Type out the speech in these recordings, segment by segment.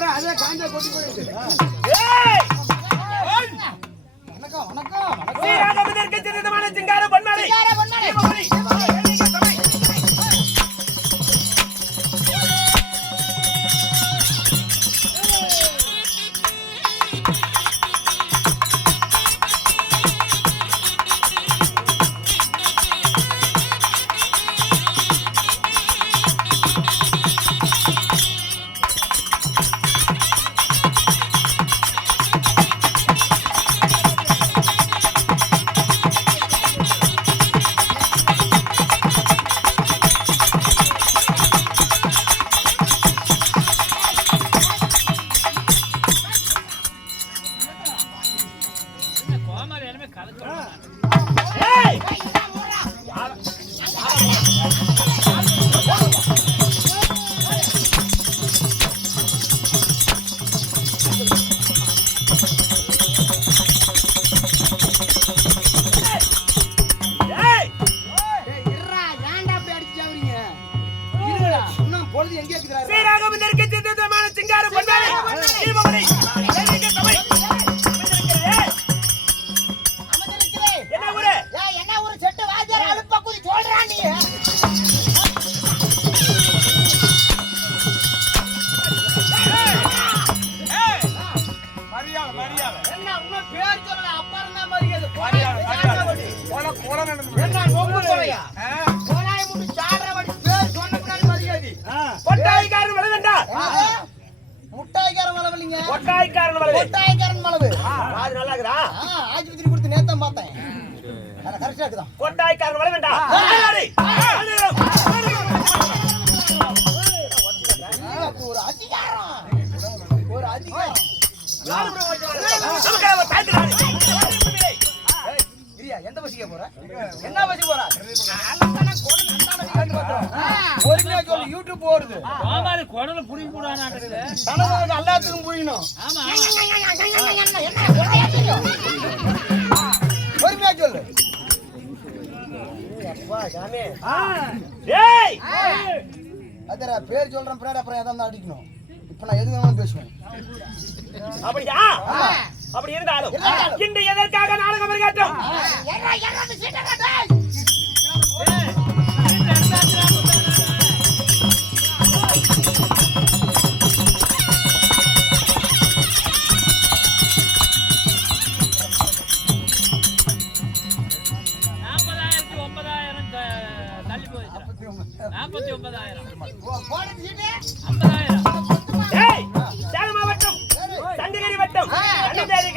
சொல்றேன் அதே காஞ்ச கொட்டி போயிடுது. வணக்கம் வணக்கம் ஸ்ரீராகவதற்கு சின்னமான சிங்கார பொன்மலை யூடியூப் போடுது எல்லாத்துக்கும் புரியணும். பொறுமையா சொல்லு. அதரா பேர் சொல்றேன் பின்னாடி அப்புறம் எதாவது அடிக்கணும். இப்ப நான் எது வேணாலும் பேசுவேன். அப்படியா? அப்படி இருந்தாலும் இன்று எதற்காக நாடகம் இருக்கட்டும்? சங்ககிரி வட்டம்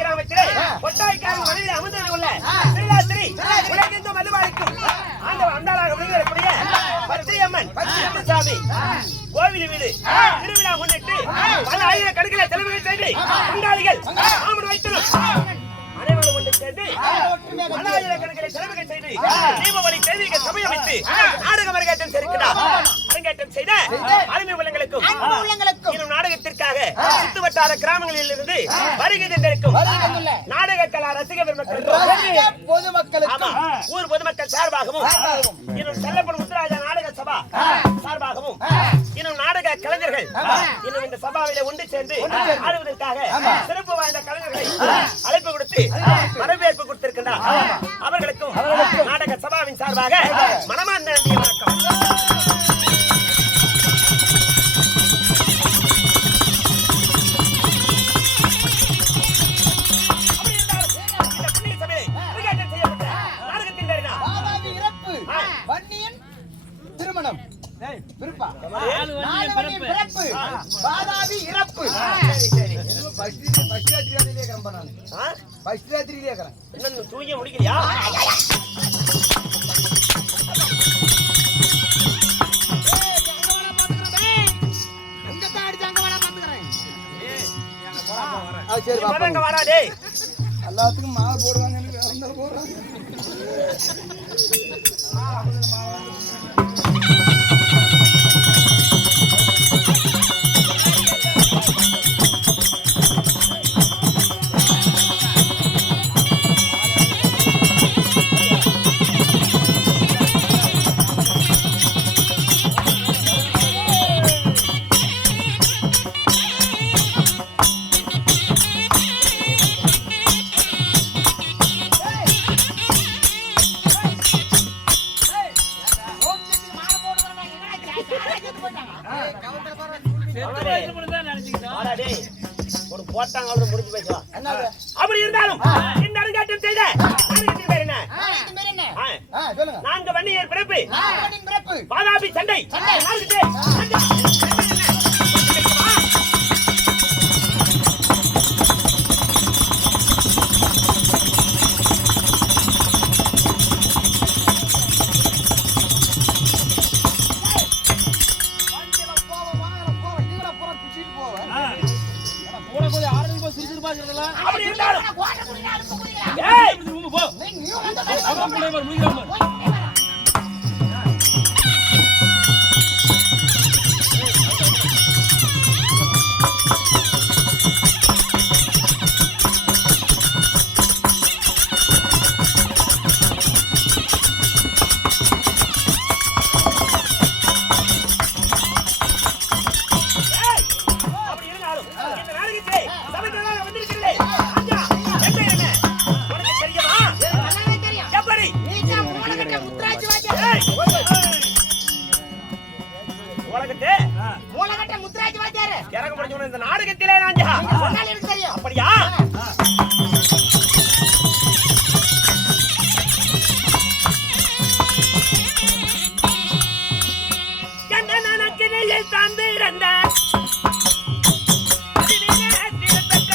கிராமத்திலே கொட்டாய்க்காரன் மனைவியில் அமர்ந்துள்ள ஸ்ரீலாஸ்திரி உலகிந்து மதுபாலிக்கும் அண்டாளாக விளங்கக்கூடிய பச்சையம்மன் சாமி கோவில் வீடு திருவிழா முன்னிட்டு பல ஆயிரக்கணக்கில் தலைமை செய்து பங்காளிகள் ஆமன் வைத்தனர். அனைவரும் ஒன்று சேர்ந்து பல ஆயிரக்கணக்கில் தலைமை செய்து தீபாவளி தேதிக்கு சபை அமைத்து நாடகம் அரங்கேற்றம் செய்திருக்கிறார். அரங்கேற்றம் செய்த அருமை உள்ளங்களுக்கும் இன்னும் நாடகத்திற்காக சுத்து வட்டார கிராமங்களில் இருந்து வருகை தந்திருக்கும் நாடக கலா ரசிக பொதுமக்களுக்கும் ஊர் பொதுமக்கள் சார்பாகவும் இன்னும் செல்லப்பன் முத்துராஜா நாடக சபா சார்பாகவும் இன்னும் நாடக கலைஞர்கள் இன்னும் இந்த சபாவில ஒன்று சேர்ந்து ஆடுவதற்காக சிறப்பு வாய்ந்த கலைஞர்களை அழைப்பு கொடுத்து வரவேற்பு கொடுத்திருக்கின்றார். அவர்களுக்கும் நாடக சபாவின் சார்பாக மனமார்ந்த நன்றி வணக்கம். திருமணம் விருப்பா பிறப்பு பாதாவி இறப்பு. இன்னும் தூங்கி முடிக்கலையா? எல்லாத்துக்கும் மாலை போடுவாங்க போடுறாங்க. வாடா டேய். உனக்கு போட்டாங்க அவரு முடிஞ்சு போயிடுவா. என்னது? அப்படி இருந்தாலும் இந்த அரங்கேற்றம் செய்த நாடகத்தின் பேர் என்ன? இது பேர் என்ன? ஆ, சொல்லுங்க. 4 வன்னியர் பிறப்பு, நாடகத்தின் பிறப்பு. வாதாபி சண்டை. நாடகத்தே, சண்டை. வண்டியில போவோம், வாங்கல போவோம், இதுல போறோம், பிடிச்சிட்டு போவோம். அப்படி இருந்தாலும் ஏய், நீ வந்து ஏய், அப்படி இருந்தாலும் இந்த நாடகத்திலே சபைகளாக வந்திருக்கிறதே. அஞ்சா, என்ன என்ன? உனக்கு தெரியுமா? நல்லாவே தெரியும். எப்படி? நீதான் மூலகட்ட முத்துராஜ் வாத்தியார். ஏய், உலகத்தே மூலகட்ட முத்துராஜ் வாத்தியார். இறங்க முடிஞ்ச இந்த நாடகத்திலே நாஞ்சா. சொன்னாலே எனக்கு தெரியும். அப்படியா? என்ன நனக்கினிலே சார்ந்திருந்த அதிலே திருத்தக்க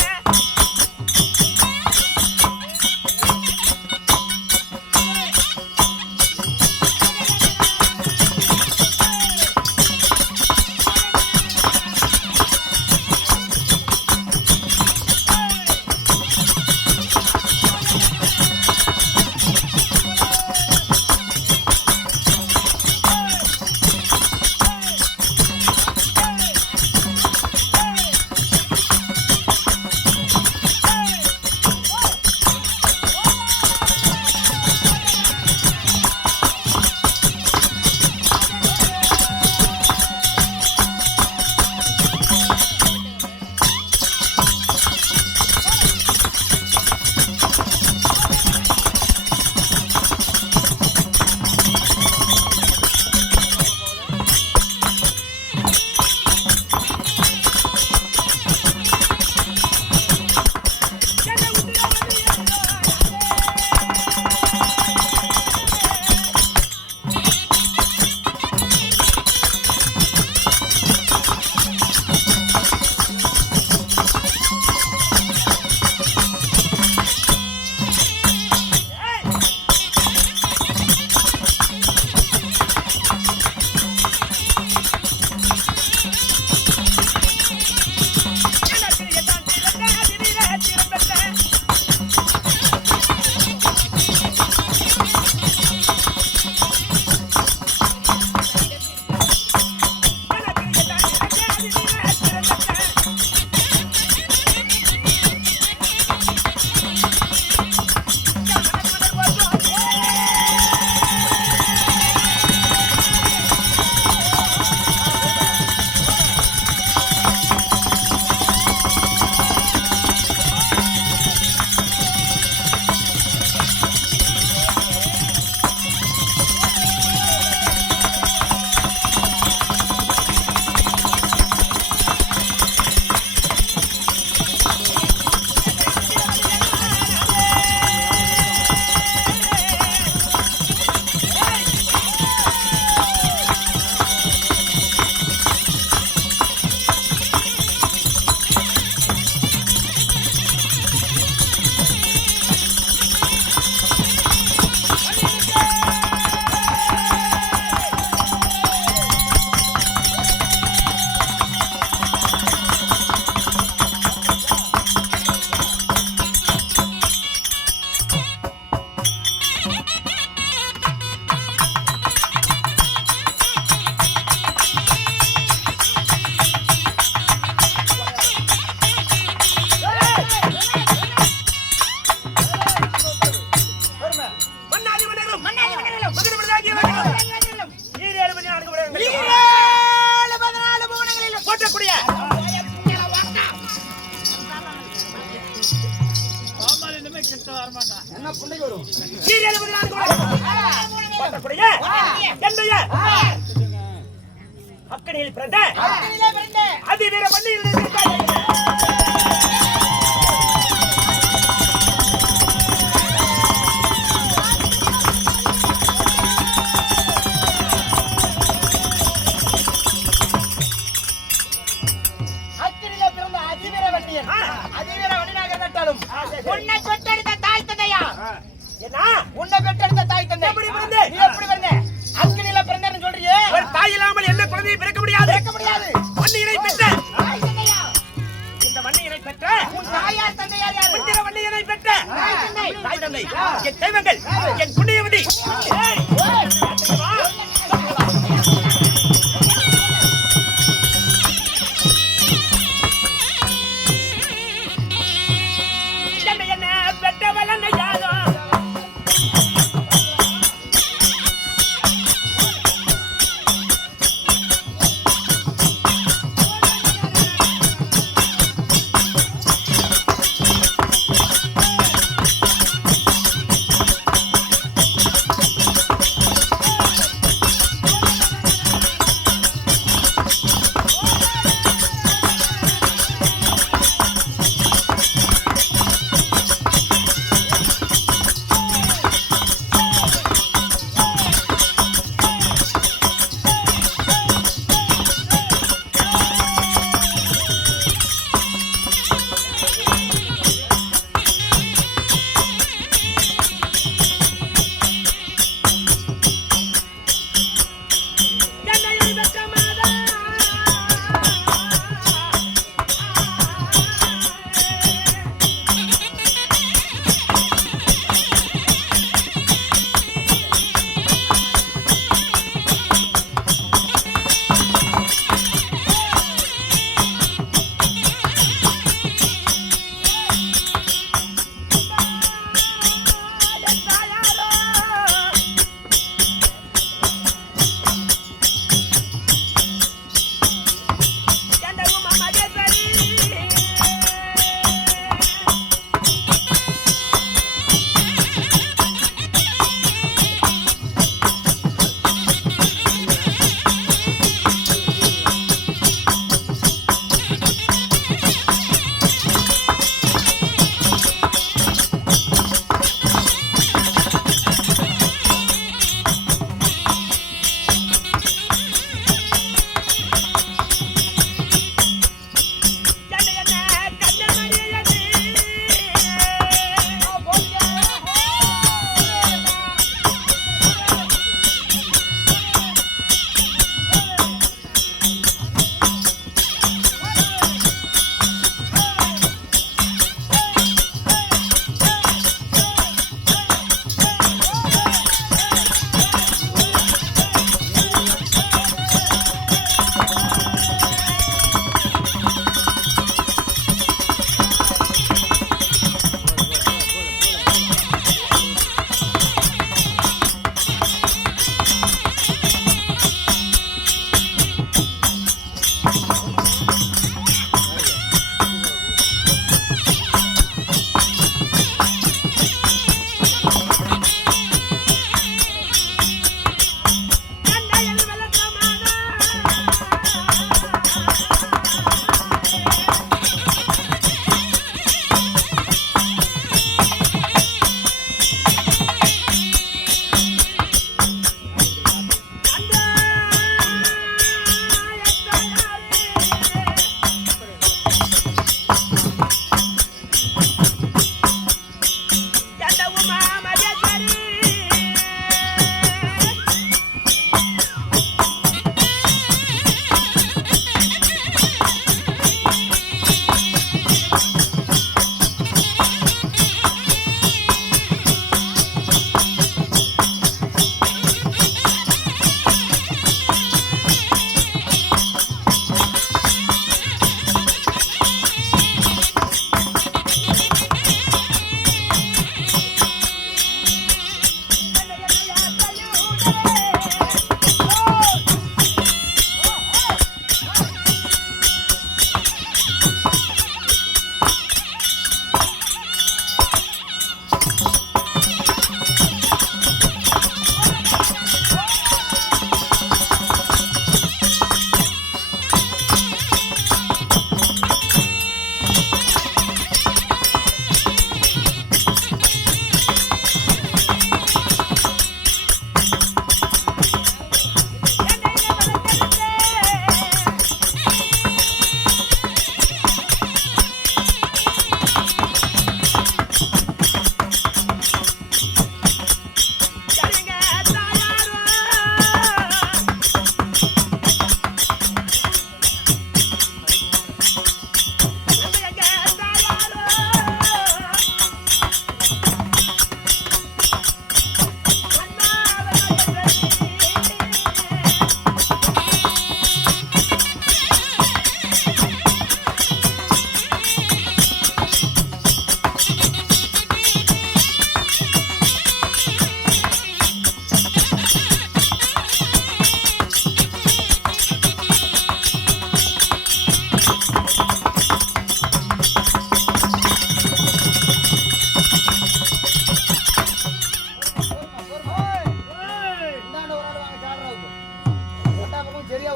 அக்கறையில் பிறந்த அக்கினியிலே பிறந்த அதிவீர மண்ணில் இருக்கிறார். அக்கினியிலே பிறந்த அதிவீர வண்டியன். அதிவீர வண்டியனாக இருந்தாலும் உன்னை பெற்றெடுத்த தாய் தந்தையா? என்ன உன்னை பெற்றெடுத்த தாய் தந்தை. எப்படி பிறந்த? நீ எப்படி பிறந்த? அக்கினியிலே பிறந்தேன்னு சொல்றியே? ஒரு தாய் இல்லாமல் என்ன குழந்தையை பிறக்க முடியாது. பிறக்க முடியாது. வன்னியனை பெற்ற தாய் தந்தையா? இந்த வன்னியனை பெற்ற உன் தாயார் தந்தையார் யாரு? மந்திர வன்னியனை பெற்ற தாய் தந்தை. தாய் தந்தை என் தெய்வங்கள் என் புண்ணியவதி. ஏய், ஓய். வா. என்ன பெற்றவளன் யாரோ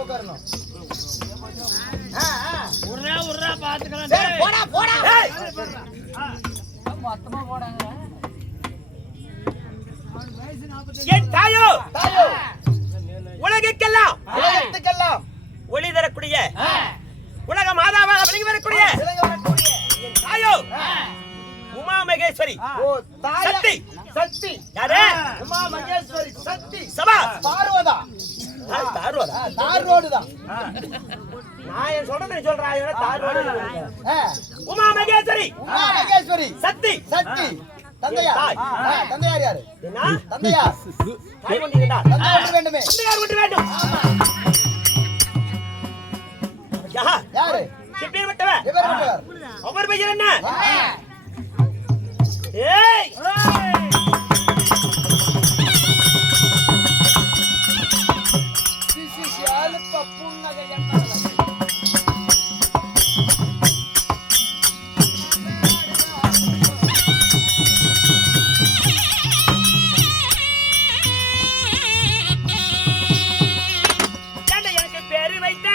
உட்காரணும். உர்ரா பாத்துக்கலாம். டேய், போடா போடா. ஏய், மொத்தமா போடாங்க. என் தாயோ தாயோ உலகுக்கெல்லாம் உலகத்துக்கெல்லாம் ஒளி தரக்கூடிய உலக மாதாவாக விளங்கி வரக்கூடிய விளங்க வரக்கூடிய என் தாயோ உமா மகேஸ்வரி ஓ தாய் சக்தி. சக்தி யாரு? உமா மகேஸ்வரி சக்தி சபா பார்வதா தார்வாதா? தார் ரோடு தான். நான் என் சொல்றதை சொல்றேன். தார்வாடு உமா மகேஸ்வரி உமா மகேஸ்வரி சக்தி. சக்தி தந்தையார். தாய். தந்தையார் யாரு? என்ன? தந்தையார். தாய் கொண்டீங்கடா. தந்தை ஒன்று வேண்டுமே. தந்தையார் கொண்டு வேண்டும். யா, யாரு? எப்பேற்பட்டவர்? எப்பேற்பட்டவர்? அவர் பெயர் என்ன? என்ன? ஏய், சிசியாலுப்ப புன்னகை என்றால் ஏன்டா எனக்கு பேரு வைத்த?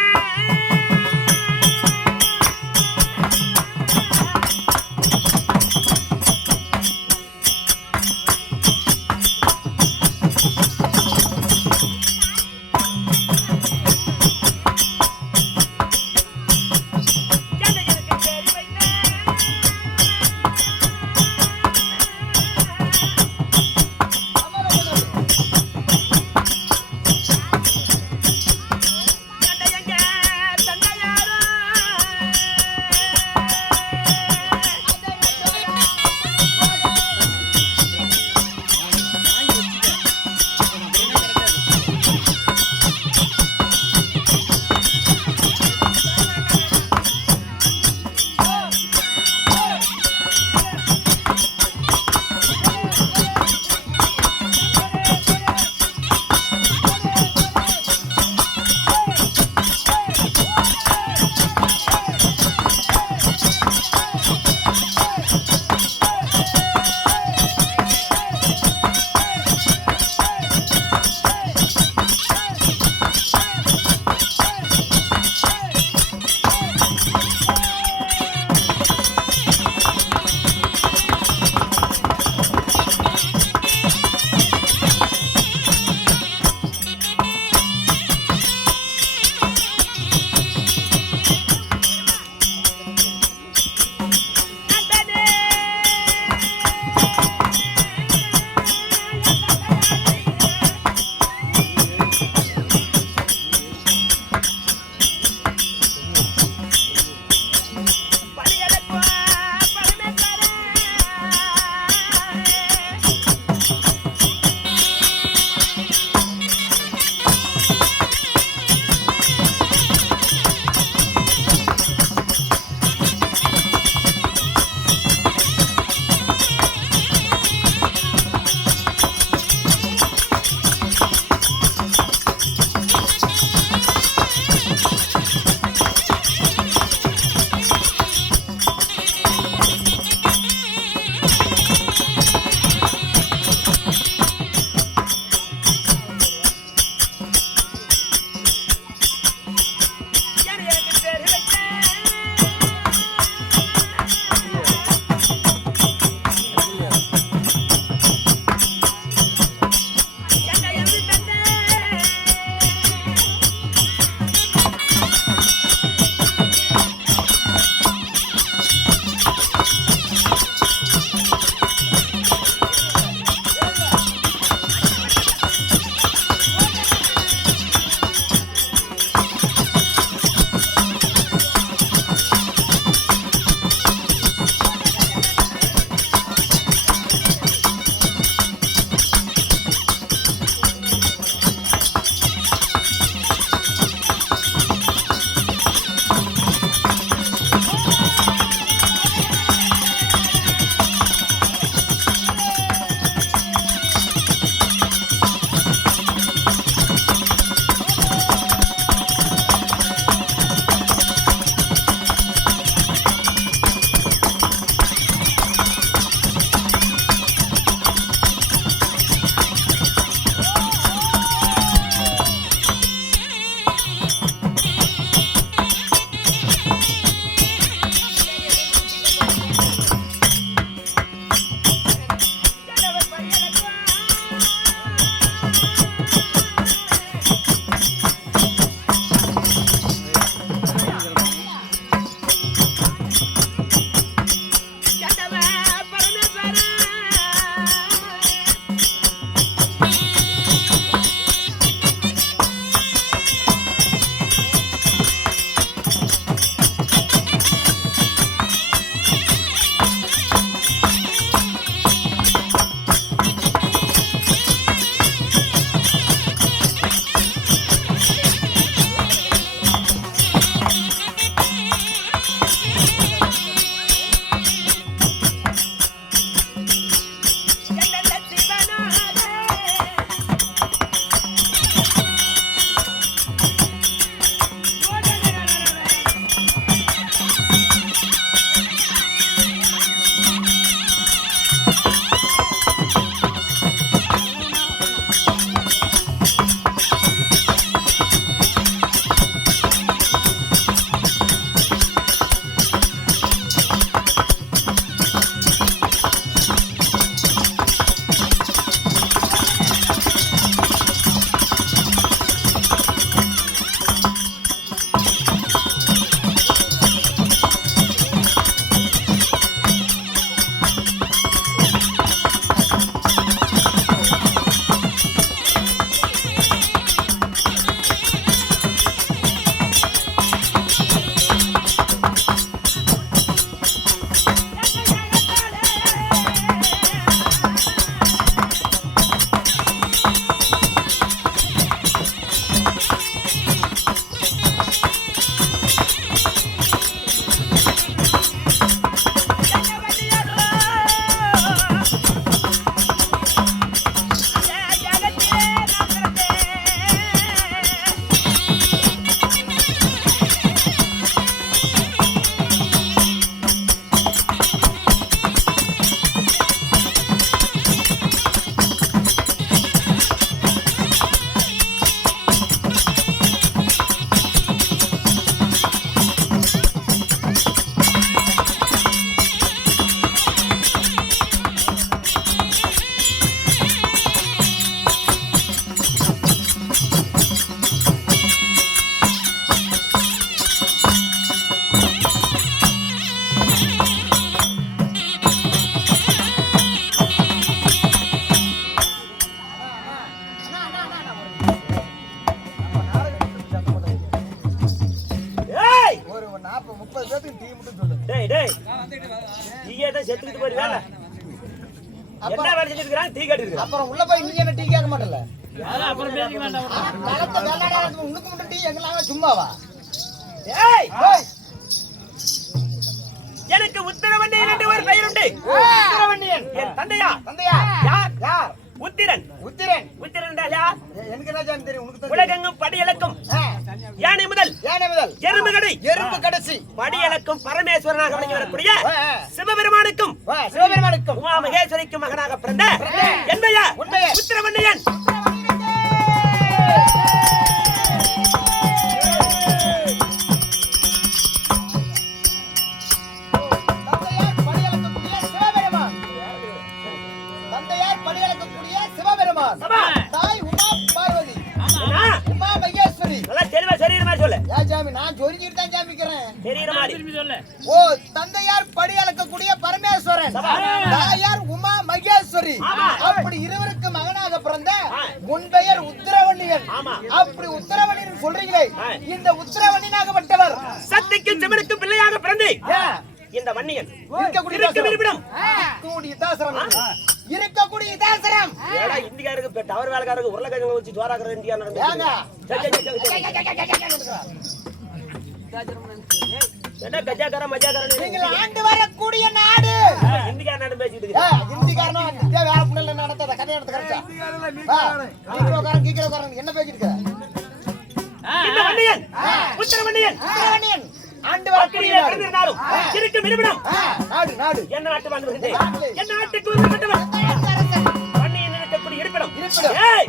30 பேருக்கு டீ மட்டும் சொல்லு. டேய் டீயே தான் செத்துக்கிட்டு போறீங்க என்ன வேலை செஞ்சுட்டு இருக்காங்க டீ கேட்டு இருக்காங்க அப்புறம் உள்ள போய் நீ என்ன டீ கேட்க மாட்டல அப்புறம் பேசிக்க வேண்டாம். களத்தை வேலையாடுறது உனக்கு மட்டும் டீ எங்களால சும்மாவா டேய் ஏய் எனக்கு உத்தரவண்ணியன் என்று ஒரு பெயர் உண்டு உத்திரவண்ணியன் என் தந்தையா யார் யார் உத்திரன் உத்திரன் உத்திரன் என்றால் யார் எனக்கு என்ன ஜாமி தெரியும் உனக்கு தான் உலகெங்கும் படியளக்கும் யானை முதல் எறும்பு கடை எறும்பு கடைசி படியளக்கும் பரமேஸ்வரனாக விளங்கி வரக்கூடிய சிவபெருமானுக்கும் சிவபெருமானுக்கும் உமா மகேஸ்வரிக்கும் மகனாக பிறந்த என்னையா உத்திரவண்ணியன் தந்தையார் படியளக்கக்கூடிய சிவபெருமான் தாய் உமா பார்வதி உமா மகேஸ்வரி நல்லா தெளிவா சரீர மாதிரி சொல்லு ஏன் ஜாமி நான் சொல்லிக்கிட்டு தான் ஜாமிக்கிறேன் சரீர மாதிரி திரும்பி சொல்லு. ஓ தந்தையார் படியளக்கக்கூடிய பரமேஸ்வரன் தாயார் உமா மகேஸ்வரி அப்படி இருவருக்கு மகனாக பிறந்த உன் பெயர் உத்திரவண்ணியன் அப்படி உத்திரவண்ணியன் சொல்றீங்களே இந்த உத்திரவண்ணியனாகப்பட்டவர் சக்திக்கும் சிவனுக்கும் பிள்ளையாக பிறந்து இந்த வன்னியன் இருக்கக்கூடிய தாசரம் ஏடா இந்தியாருக்கு டவர் வேலைக்காரருக்கு உருளைக்கிழங்கு வச்சு ஜோராக்குறது இந்தியா என்ன கஜாக்கார மஜாக்காரன் நீங்கள் ஆண்டு வரக்கூடிய நாடு இந்தியா நாடு பேசிட்டு இந்திக்காரனும் வேற புண்ணல நடத்தத கதை நடத்த கரெக்டா கீக்கிரக்காரன் என்ன பேசிட்டு இருக்க இந்த வன்னியன் உத்திரவண்ணியன் ஆண்டு வரக்கூடிய பிறந்திருந்தாலும் இருக்கும் இருப்பிடம் நாடு நாடு என்ன நாட்டு வாழ்ந்து என்ன நாட்டுக்கு உரிமைப்பட்டவன் வன்னியன் இருக்கக்கூடிய இருப்பிடம் ஏய்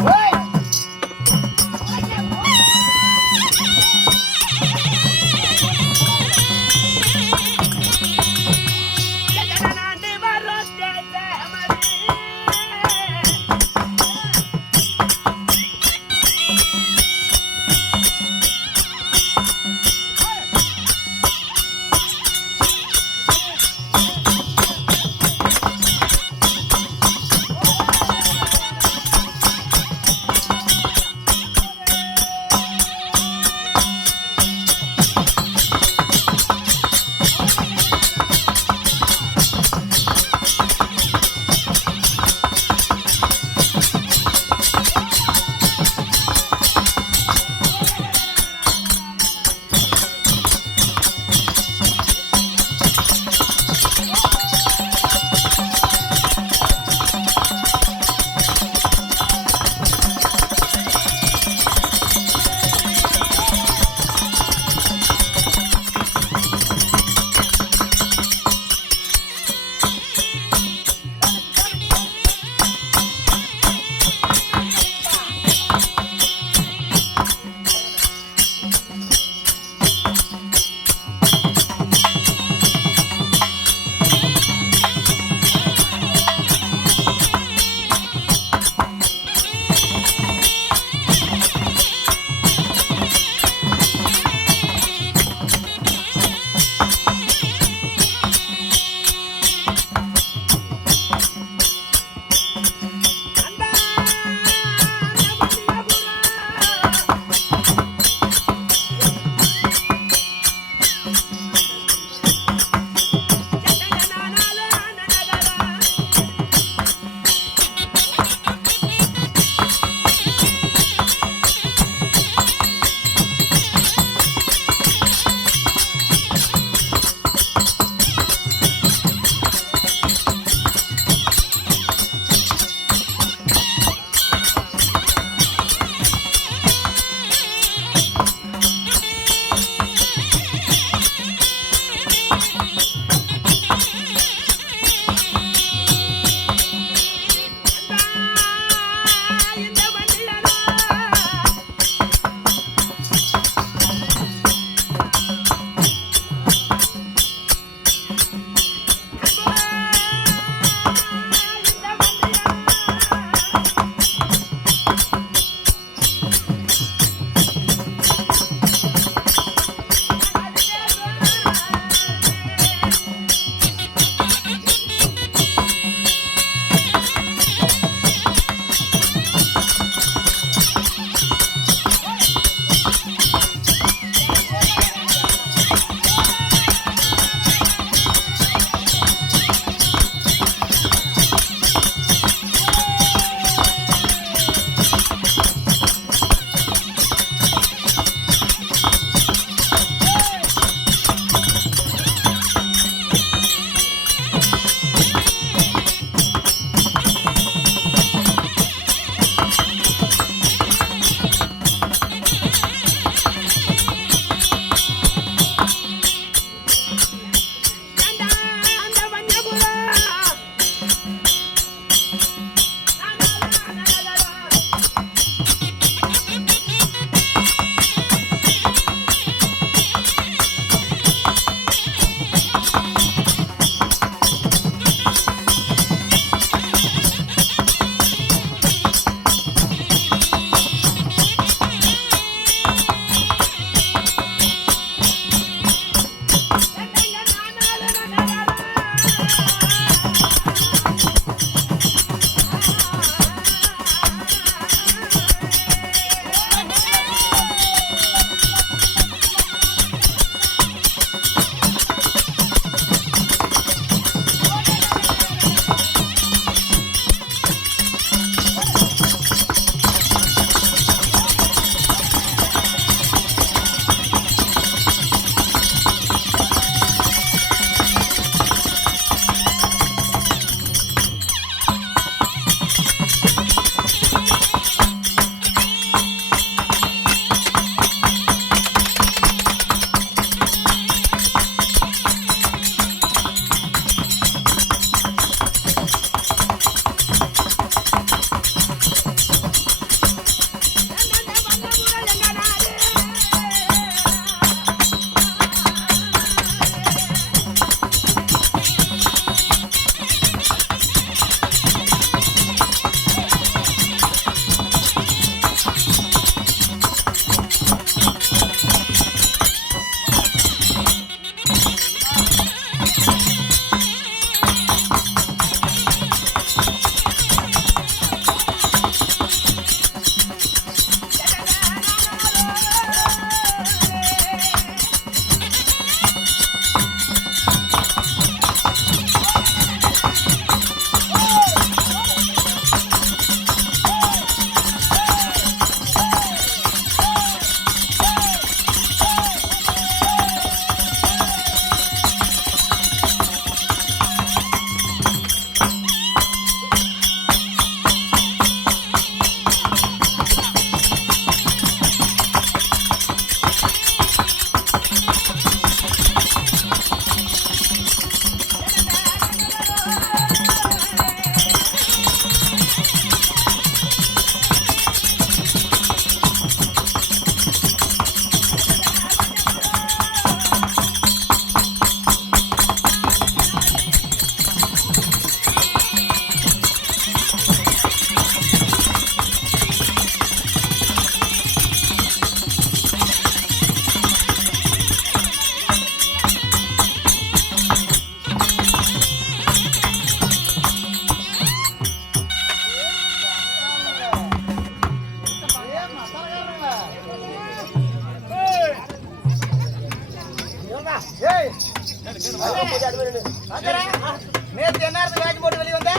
நேத்து என்ன இடத்துல வேலைக்கு போட்டு வெளியே வந்த?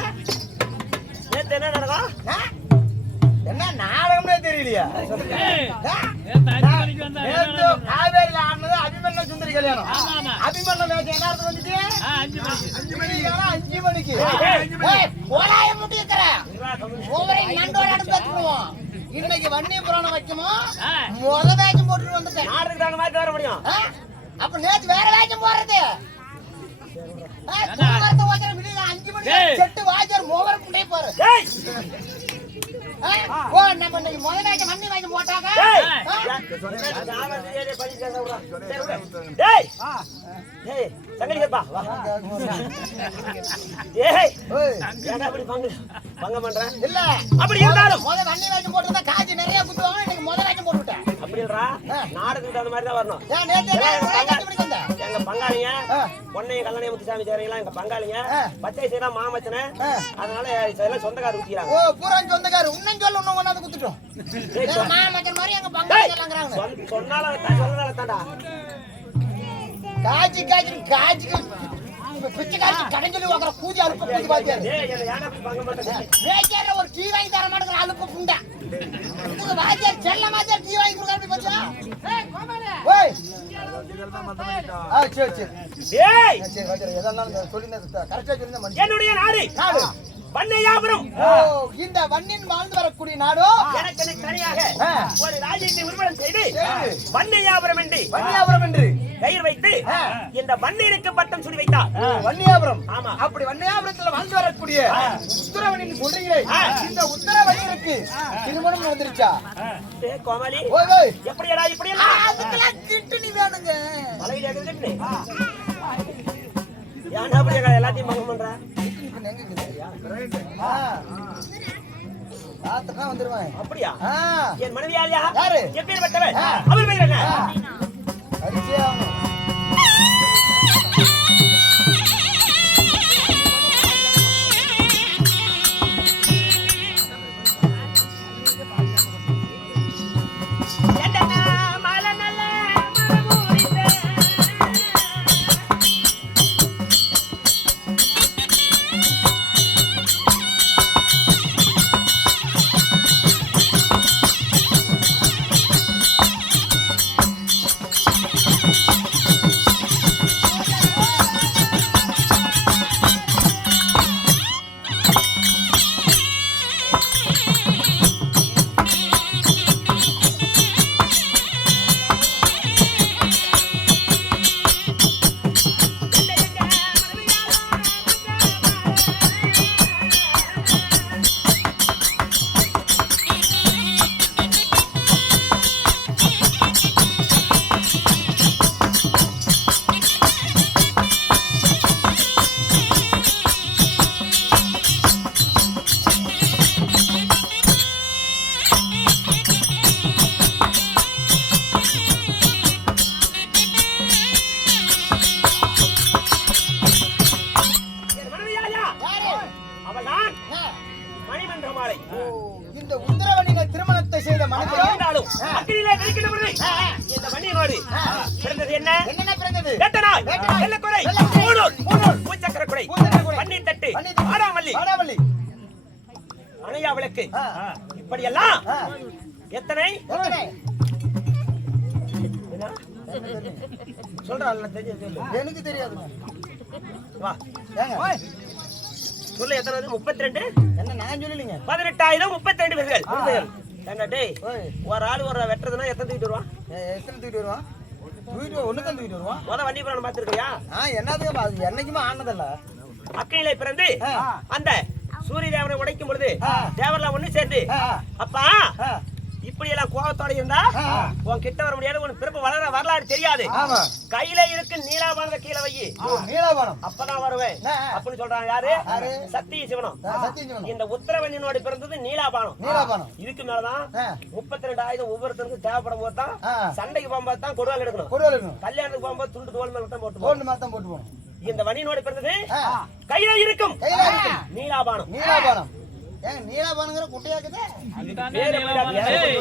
நேத்து என்ன நடக்கும்? ஆ? என்ன நாடகம்னே தெரியலையா? நேத்து காவேரியில ஆடினது அபிமன்யு சுந்தரி கல்யாணம். அபிமன்யு மேட்ச் என்ன இடத்துல வந்துச்சு? 5 மணிக்கு. ஏய், கோலாய முட்டியக்கற. ஒவ்வொரு நண்டோட அடுத்து வச்சுக்குவோம். இன்னைக்கு வன்னி புராணம் வைக்குமோ முத மேட்ச் போட்டு வந்துட்டேன். நாடுக்கு தகுந்த மாதிரி வர முடியும். ஆ? அப்ப நேத்து வேற மேட்ச் போறது. தூங்கறத வாங்கற விடிய 5 மணிக்கு செட்டு வாஜர் மோகர் புண்டே பாரு. டேய் ஓ நம்ம இன்னைக்கு முத மேட்ச் வன்னி மேட்ச் போட்டாங்க. டேய் ஆ? டேய் டேய் சங்கடி கேப்பா வா. ஏய் ஏன்டா அப்படி பங்க பண்ற? இல்ல அப்படி இருந்தாலும் முத வன்னி மேட்ச் போட்டுதான் காஜி நிறைய குத்துவாங்க. இன்னைக்கு முத மேட்ச் போட்டு விட்டேன். அப்படி இல்லடா நாடுக்கு தகுந்த மாதிரி தான் வரணும். ஏன் நேத்து என்ன மணிக்கு வந்த? எங்க பங்காளிங்க பொன்னைய கல்லணைய முத்துசாமி சேரையெல்லாம் எங்க பங்காளிங்க பச்சை சீரா மாமச்சனே அதனால இதெல்லாம் சொந்தக்காரர் ஊத்திறாங்க. ஓ பூரா சொந்தக்காரர் உன்னன் சொல்ல உன்ன கொண்டாந்து குத்துட்டோம். மாமச்சன் மாதிரி எங்க பங்காளி எல்லாம்ங்கறாங்க. சொன்னால தான்டா காஜி பிச்சை காஜி கடஞ்சலி வாங்குற கூதி அலுப்பு கூதி பாத்தியாரு. ஏய் என்ன யாரா அப்படி பங்க பண்ற? மேச்சேர ஒரு டீ வாங்கி தர மாட்டேங்கற அலுப்பு புண்டா. இது வாத்தியார் செல்ல மாதிரி டீ வாங்கி குடுக்காம போச்சா? ஏய் கோமலே ஓய் சரி ஏய் சரி வாத்தியார் எதெல்லாம் சொல்லினா கரெக்ட்டா சொல்லினா மனுஷன். என்னுடைய நாடு வன்னையாபுரம். ஓ இந்த வன்னின் வாழ்ந்து வரக்கூடிய நாடோ எனக்கு தனியாக ஒரு ராஜ்யத்தை உருவகம் செய்து வன்னையாபுரம் என்று பெயர் வைத்து இந்த வன்னியருக்கு பட்டம் சுடி வைத்தார். வன்னியாபுரம். ஆமா. அப்படி வன்னியாபுரத்துல வாழ்ந்து வரக்கூடிய உத்தரவனின் சொல்றீங்களே இந்த உத்தரவனியருக்கு திருமணம் வந்துருச்சா? ஏய் கோமாளி ஓய் ஓய் எப்படிடா இப்படி எல்லாம் அதுக்கெல்லாம் கிட்டனி வேணுங்க. பலவியா கிட்டனி யானா அப்படியே எல்லாத்தையும் பங்கம் பண்ற? எங்க ராத்திரா வந்துருவேன். அப்படியா? ஆ என் மனைவி யாரியா? யாரு? எப்பேர்ப்பட்டவர்? அவர் பெயர் என்ன? அரிசியா இந்த உத்தரவனிகள் திருமணத்தை செய்த மனதிலும் அக்கினிலே விரிக்கின்ற பொழுது இந்த வன்னியனோடு பிறந்தது என்ன? என்னென்ன பிறந்தது? வேட்டனாய், வெள்ளக்குறை, மூணூர், பூச்சக்கரக்குறை, பன்னீர் தட்டு, ஆடாமல்லி, அணையா விளக்கு இப்படியெல்லாம் எத்தனை சொல்றாள் எனக்கு தெரியாது. வா சொல்ல எத்தனை 32 என்ன நான் சொல்லலீங்க. 18,032 பேர்கள். ஏங்க டேய் ஒரு ஆளு ஒரு வெட்டறதுனா எத்தனை தூக்கிட்டு வருவான்? எத்தனை தூக்கிட்டு வருவான்? தூக்கிட்டு ஒண்ணு தான் தூக்கிட்டு வருவான். முத வண்டி புராணம் பாத்துருக்கியா? என்னதுங்க அது என்னைக்குமே ஆனதல்ல. அக்கினிலே பிறந்து அந்த சூரிய தேவனை உடைக்கும் பொழுது தேவரெல்லாம் ஒண்ணு சேர்ந்து அப்பா இப்படி எல்லாம் கோபத்தோட இருந்தா உன் கிட்ட வர முடியாது, உன் பிறப்பு வளர வரலாறு தெரியாது. கையில இருக்கு நீலாபானத கீழே வை, நீலாபானம் அப்பதான் வருவேன் அப்படின்னு சொல்றாங்க. யாரு? சத்திய சிவனம். இந்த உத்தரவனியனோட பிறந்தது நீலாபானம். இதுக்கு மேலதான் 32,000 ஒவ்வொருத்தருக்கும் தேவைப்படும் போது தான் சண்டைக்கு போகும்போது தான் கொடுவாள் எடுக்கணும். கல்யாணத்துக்கு போகும்போது துண்டு தோல் மேல தான் போட்டு போகணும். இந்த வனியனோட பிறந்தது கையில இருக்கும் நீலாபானம். ஏன் நீலாபானங்கிற குட்டையாக்குது? பேரு எப்படிடா ஏய்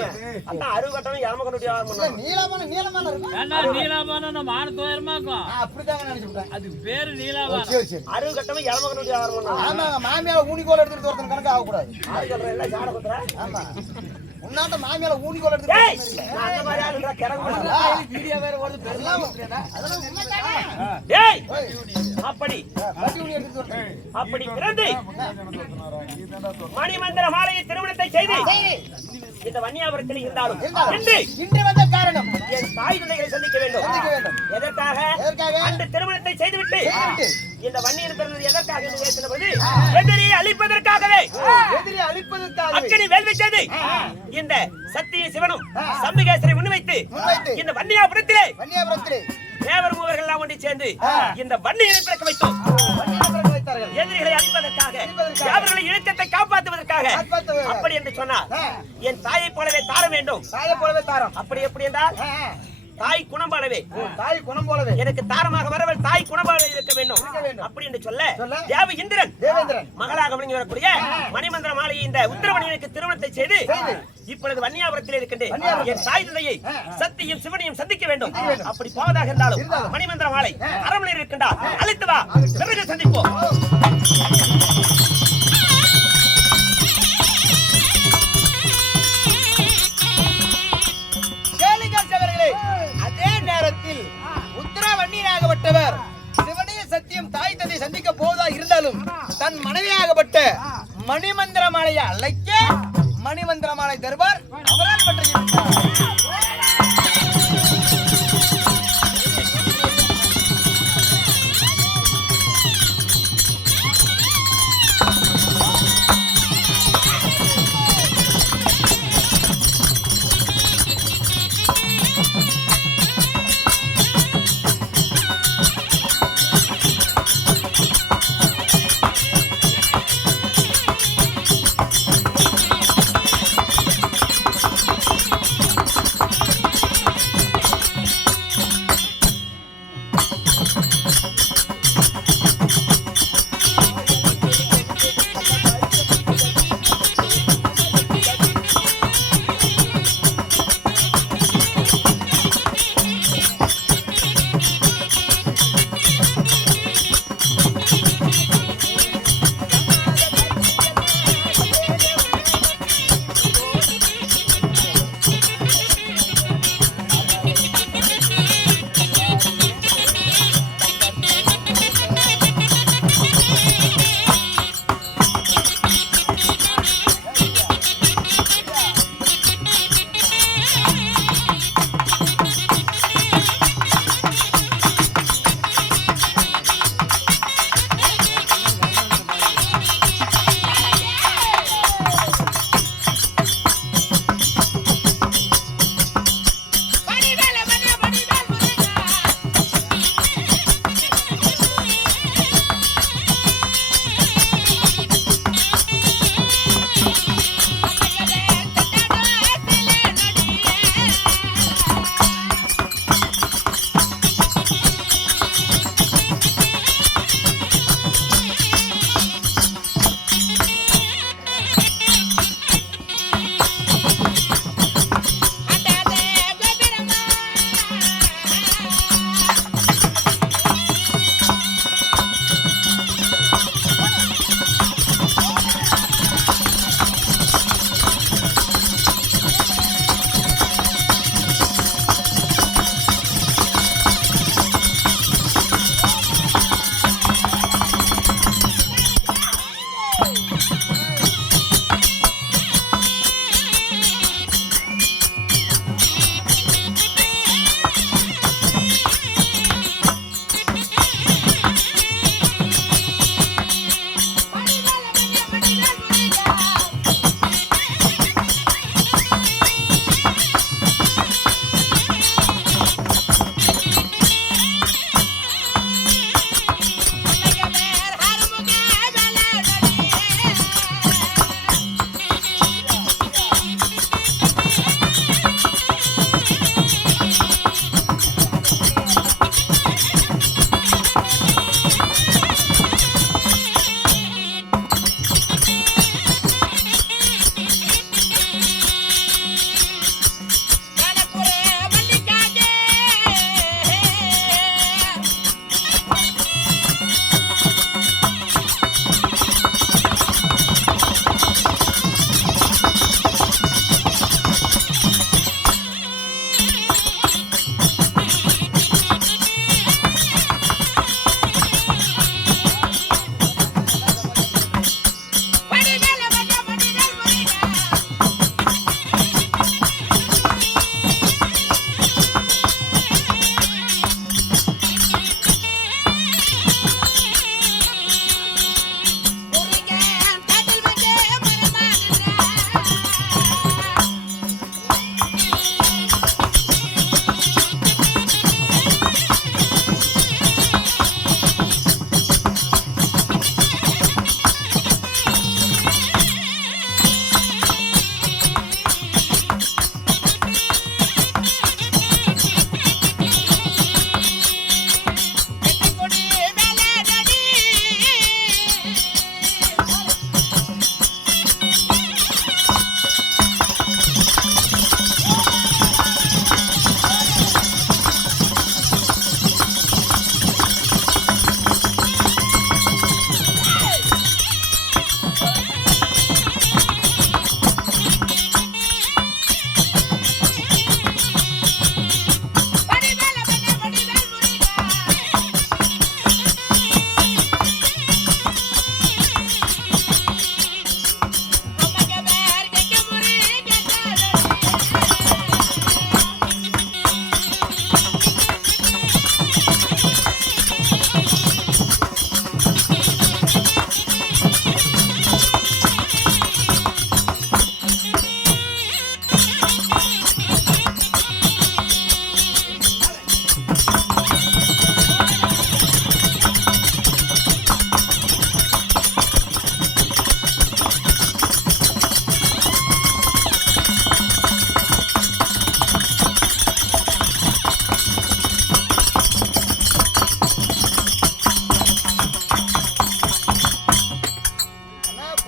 அண்ணா அறுவு கட்டணும் எரம கண்டுட்டி வியாபாரம் இல்ல, பண்ணணும். நீலாபானம் நீளமான இருக்கும். அப்படிதாங்க நினைச்சுட்டேன். அது பேரு நீலாவானம். சரி சரி. அறுவு கட்டணும் எரம கண்டுட்டி வியாபாரம் பண்ணணும். ஆமாங்க, மாமியால ஊனிக்கோல் எடுத்துட்டு ஒருத்தன் கணக்கு ஆகக்கூடாது. ஆறு கட்டுற எல்லாம் சாட குத்துற. ஆமா, உன்னாட்ட மாமியால ஊனிக்கோல் எடுத்துட்டு ஏய் ஒருத்தன் இல்லை. நான் அந்த மாதிரி ஆளுடா கிறங்க. வீடியோ வேற வருது, பெருலாம் அதெல்லாம் உண்மைதானே? ஏய் ஓய், அப்படி பட்டி ஊனி எடுத்துட்டு ஒருத்தன். அப்படி பிறந்து மணிமந்திர மாலையை திருமணத்தை செய்து இந்த வன்னியாபுரத்தில் இருந்தாலும் இன்று இன்று வந்த காரணம் என் தாய் தந்தைகளை சந்திக்க வேண்டும். சந்திக்க வேண்டும். எதற்காக? எதற்காக? அந்த திருமணத்தை செய்துவிட்டு செய்துவிட்டு. இந்த வன்னியில் பிறந்தது எதற்காக என்று பேசினபோது எதிரியை அழிப்பதற்காகவே எதிரி அழிப்பதற்காக அக்கனி வேள்விச்சது இந்த சத்திய சிவனும் சம்பிகேசரை முன்வைத்து முன்வைத்து. இந்த வன்னியாபுரத்திலே வன்னியாபுரத்திலே தேவர் மூவர்கள் எல்லாம் ஒன்று சேர்ந்து இந்த வன்னியை பிறக்க வைத்தோம். வன்னியாபுரம் வைத்தார்கள். எதிரிகளை அழிப்பதற்காக அழிப்பதற்காக. அவர்களை இழுக்கத்தை காப்பாற்றுவதற்காக காப்பாற்றுவதற்காக. அப்படி என்று சொன்னார். என் தாயை போலவே தார வேண்டும். தாயை போலவே தாரம். அப்படி எப்படி என்றால் தாய் குணம்பானவே தாய் குணம் போலவே எனக்கு தாரமாக வரவள் தாய் குணம்பானவே இருக்க வேண்டும். வேண்டும். அப்படி என்று சொல்ல சொல்ல. தேவ இந்திரன் தேவேந்திரன் மகளாக விளங்கி வரக்கூடிய மணிமந்திர மாலையை இந்த உத்தரவணியனுக்கு திருமணத்தை செய்து இப்பொழுது வன்னியாபுரத்தில் இருக்கின்றேன். வன்னியாபுரம். என் தாய் தந்தையை சத்தியும் சிவனையும் சந்திக்க வேண்டும். சந்திக்க வேண்டும். அப்படி போவதாக இருந்தாலும் இருந்தாலும். மணிமந்திர மாலை அரண்மனையில் இருக்கின்றார். அழைத்து வா, பிறகு சந்திப்போம். கேளுங்கள், அதே நேரத்தில் உத்தரவன்னியனாகப்பட்டவர் சிவனைய சத்தியம் தாய் தந்தை சந்திக்க போவதா இருந்தாலும் தன் மனைவியாகப்பட்ட மணிமந்திர மாலையை அழைக்க மணிமந்திர மாலை தருவார் அவரால் பற்றி